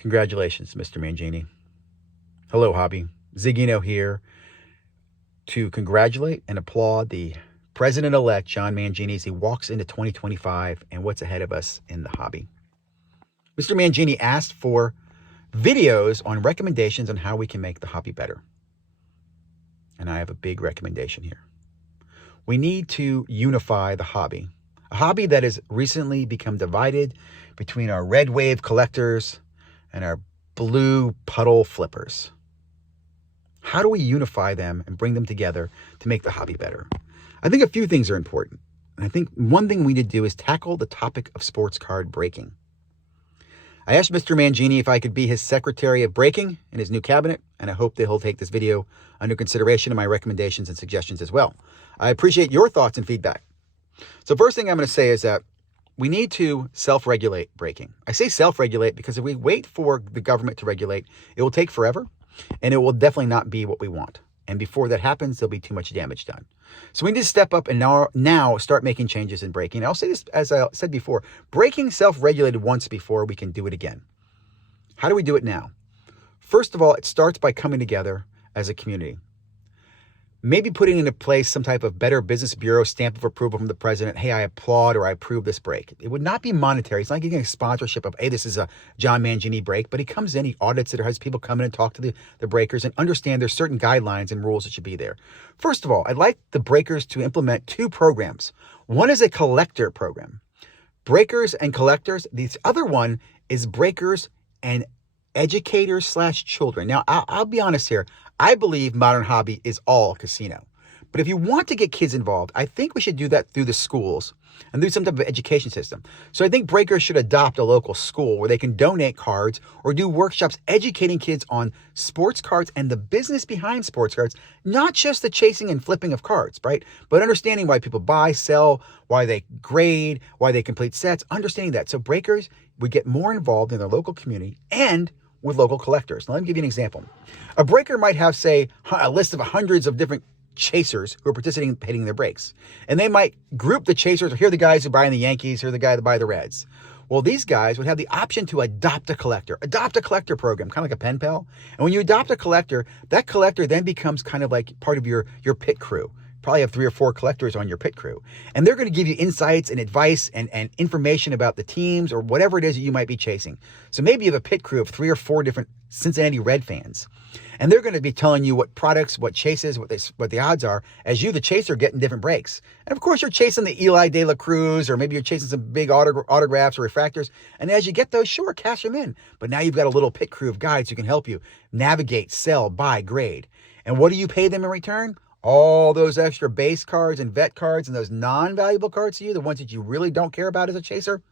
Congratulations, Mr. Mangini. Hello, hobby. Zigino here to congratulate and applaud the President-elect John Mangini as he walks into 2025 and what's ahead of us in the hobby. Mr. Mangini asked for videos on recommendations on how we can make the hobby better. And I have a big recommendation here. We need to unify the hobby, a hobby that has recently become divided between our red wave collectors and our blue puddle flippers. How do we unify them and bring them together to make the hobby better? I think a few things are important. And I think one thing we need to do is tackle the topic of sports card breaking. I asked Mr. Mangini if I could be his secretary of breaking in his new cabinet, and I hope that he'll take this video under consideration and my recommendations and suggestions as well. I appreciate your thoughts and feedback. So first thing I'm going to say is that we need to self-regulate breaking. I say self-regulate because if we wait for the government to regulate, it will take forever and it will definitely not be what we want. And before that happens, there'll be too much damage done. So we need to step up and now start making changes in breaking. I'll say this, as I said before, breaking self-regulated once before we can do it again. How do we do it now? First of all, it starts by coming together as a community. Maybe putting into place some type of Better Business Bureau stamp of approval from the president. Hey, I applaud or I approve this break. It would not be monetary. It's not getting a sponsorship of, hey, this is a John Mangini break, but he comes in, he audits it, or has people come in and talk to the breakers and understand there's certain guidelines and rules that should be there. First of all, I'd like the breakers to implement two programs. One is a collector program. Breakers and collectors. The other one is breakers and educators / children. Now, I'll be honest here. I believe modern hobby is all casino. But if you want to get kids involved, I think we should do that through the schools and through some type of education system. So I think breakers should adopt a local school where they can donate cards or do workshops educating kids on sports cards and the business behind sports cards, not just the chasing and flipping of cards, right? But understanding why people buy, sell, why they grade, why they complete sets, understanding that. So breakers would get more involved in their local community and with local collectors. Now, let me give you an example. A breaker might have, say, a list of hundreds of different chasers who are participating in their breaks. And they might group the chasers. Here are the guys who buy in the Yankees. Here are the guys that buy the Reds. Well, these guys would have the option to adopt a collector program, kind of like a pen pal. And when you adopt a collector, that collector then becomes kind of like part of your pit crew. Probably have 3 or 4 collectors on your pit crew. And they're going to give you insights and advice and information about the teams or whatever it is that you might be chasing. So maybe you have a pit crew of 3 or 4 different Cincinnati Red fans. And they're going to be telling you what products, what chases, what the odds are as you, the chaser, getting different breaks. And of course, you're chasing the Eli De La Cruz, or maybe you're chasing some big autographs or refractors. And as you get those, sure, cash them in. But now you've got a little pit crew of guides who can help you navigate, sell, buy, grade. And what do you pay them in return? All those extra base cards and vet cards and those non-valuable cards to you, the ones that you really don't care about as a chaser,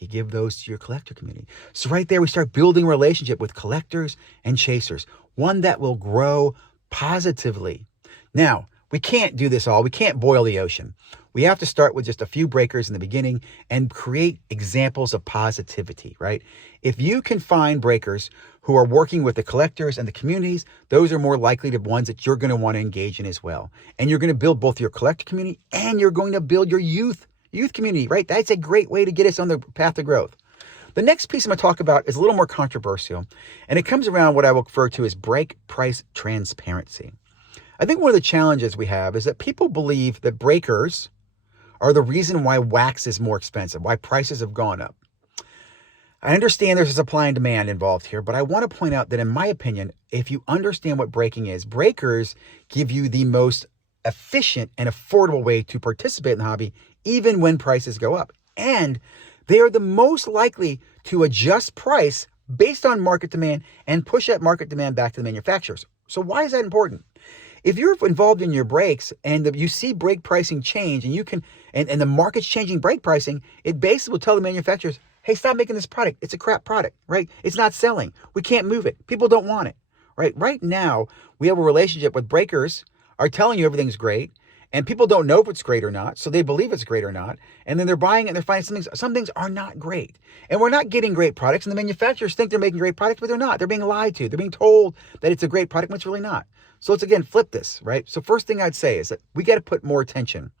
you give those to your collector community. So right there, we start building a relationship with collectors and chasers, one that will grow positively. Now, we can't do this all. We can't boil the ocean. We have to start with just a few breakers in the beginning and create examples of positivity, right? If you can find breakers who are working with the collectors and the communities, those are more likely the ones that you're going to want to engage in as well. And you're going to build both your collector community and you're going to build your youth community, right? That's a great way to get us on the path to growth. The next piece I'm going to talk about is a little more controversial, and it comes around what I will refer to as break price transparency. I think one of the challenges we have is that people believe that breakers are the reason why wax is more expensive, why prices have gone up. I understand there's a supply and demand involved here, but I want to point out that in my opinion, if you understand what breaking is, breakers give you the most efficient and affordable way to participate in the hobby, even when prices go up. And they are the most likely to adjust price based on market demand and push that market demand back to the manufacturers. So why is that important? If you're involved in your breaks and you see break pricing change and you can, and the market's changing break pricing, it basically will tell the manufacturers, hey, stop making this product. It's a crap product, right? It's not selling. We can't move it. People don't want it, right? Right now, we have a relationship with breakers are telling you everything's great and people don't know if it's great or not. So they believe it's great or not. And then they're buying it and they're finding some things are not great. And we're not getting great products. And the manufacturers think they're making great products, but they're not. They're being lied to. They're being told that it's a great product, but it's really not. So let's again flip this, right? So first thing I'd say is that we got to put more attention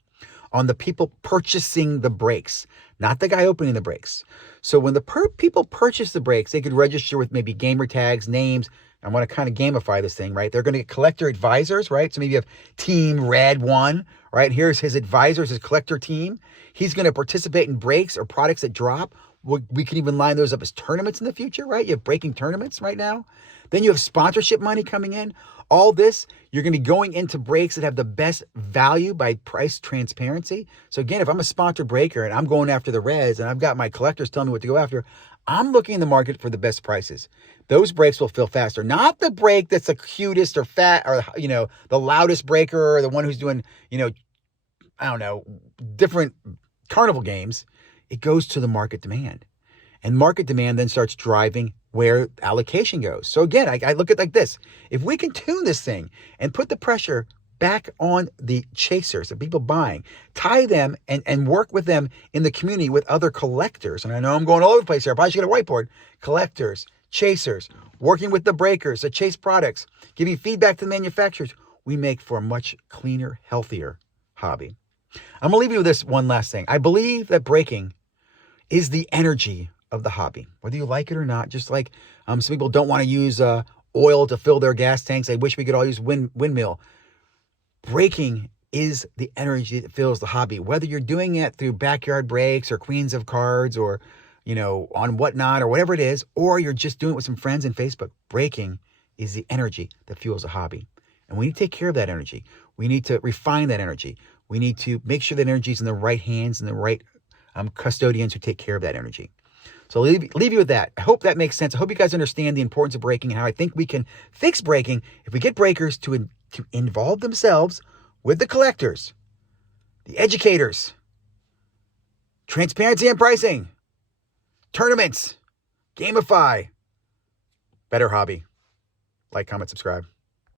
on the people purchasing the brakes, not the guy opening the brakes. So when the people purchase the brakes, they could register with maybe gamer tags, names. I want to kind of gamify this thing, right? They're going to get collector advisors, right? So maybe you have Team Red 1, right? Here's his advisors, his collector team. He's going to participate in breaks or products that drop. We can even line those up as tournaments in the future, right? You have breaking tournaments right now. Then you have sponsorship money coming in. All this, you're going to be going into breaks that have the best value by price transparency. So again, if I'm a sponsored breaker and I'm going after the Reds and I've got my collectors telling me what to go after, I'm looking in the market for the best prices. Those breaks will fill faster. Not the break that's the cutest or fat or, the loudest breaker or the one who's doing, I don't know, different carnival games. It goes to the market demand. And market demand then starts driving where allocation goes. So again, I look at it like this. If we can tune this thing and put the pressure back on the chasers, the people buying, tie them and work with them in the community with other collectors. And I know I'm going all over the place here. I probably should get a whiteboard. Collectors, chasers, working with the breakers that chase products, giving feedback to the manufacturers. We make for a much cleaner, healthier hobby. I'm going to leave you with this one last thing. I believe that breaking is the energy of the hobby, whether you like it or not. Just like some people don't want to use oil to fill their gas tanks. They wish we could all use windmill. Breaking is the energy that fills the hobby, whether you're doing it through backyard breaks or queens of cards or, on whatnot or whatever it is, or you're just doing it with some friends in Facebook. Breaking is the energy that fuels the hobby. And we need to take care of that energy. We need to refine that energy. We need to make sure that energy is in the right hands and the right custodians who take care of that energy. So leave you with that. I hope that makes sense. I hope you guys understand the importance of breaking and how I think we can fix breaking if we get breakers to involve themselves with the collectors, the educators, transparency and pricing, tournaments, gamify, better hobby. Like, comment, subscribe.